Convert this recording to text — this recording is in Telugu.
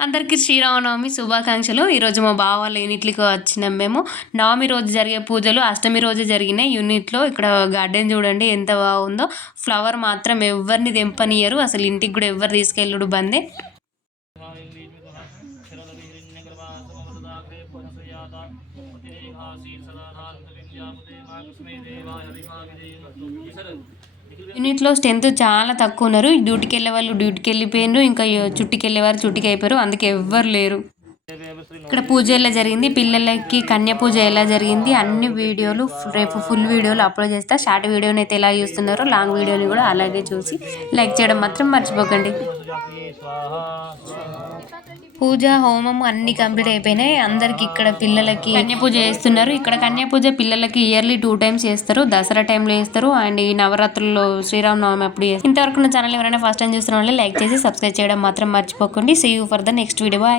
అందరికీ శ్రీరామనవమి శుభాకాంక్షలు. ఈరోజు మా బావ వాళ్ళ యూనిట్‌కి వచ్చినాం మేము. నవమి రోజు జరిగే పూజలు అష్టమి రోజు జరిగినాయి యూనిట్‌లో. ఇక్కడ గార్డెన్ చూడండి ఎంత బాగుందో. ఫ్లవర్ మాత్రం ఎవ్వరిని తెంపనియ్యరు. అసలు ఇంటికి కూడా ఎవ్వరు తీసుకెళ్ళుడు బందే. యూనిట్లో స్ట్రెంత్ చాలా తక్కువ ఉన్నారు. డ్యూటీకి వెళ్ళే వాళ్ళు డ్యూటీకి వెళ్ళిపోయినారు. ఇంకా చుట్టికి వెళ్ళేవారు చుట్టికి అయిపోయారు. అందుకే ఎవ్వరు లేరు. ఇక్కడ పూజ ఎలా జరిగింది, పిల్లలకి కన్య పూజ ఎలా జరిగింది, అన్ని వీడియోలు రేపు ఫుల్ వీడియోలు అప్లోడ్ చేస్తా. షార్ట్ వీడియోని అయితే ఎలా చూస్తున్నారో లాంగ్ వీడియోని కూడా అలాగే చూసి లైక్ చేయడం మాత్రం మర్చిపోకండి. పూజ హోమం అన్ని కంప్లీట్ అయిపోయినాయి. అందరికి ఇక్కడ పిల్లలకి కన్య పూజ చేస్తున్నారు. ఇక్కడ కన్య పూజ పిల్లలకి ఇయర్లీ 2 times చేస్తారు. దసరా టైంలో చేస్తారు అండ్ ఈ నవరాత్రుల్లో శ్రీరామనవమి అప్పుడు చేస్తారు. ఇంతవరకు నా ఛానల్ ఎవరైనా ఫస్ట్ టైం చూస్తున్న వాళ్ళు లైక్ చేసి సబ్స్క్రైబ్ చేయడం మాత్రం మర్చిపోకండి. See you for the next video. Bye.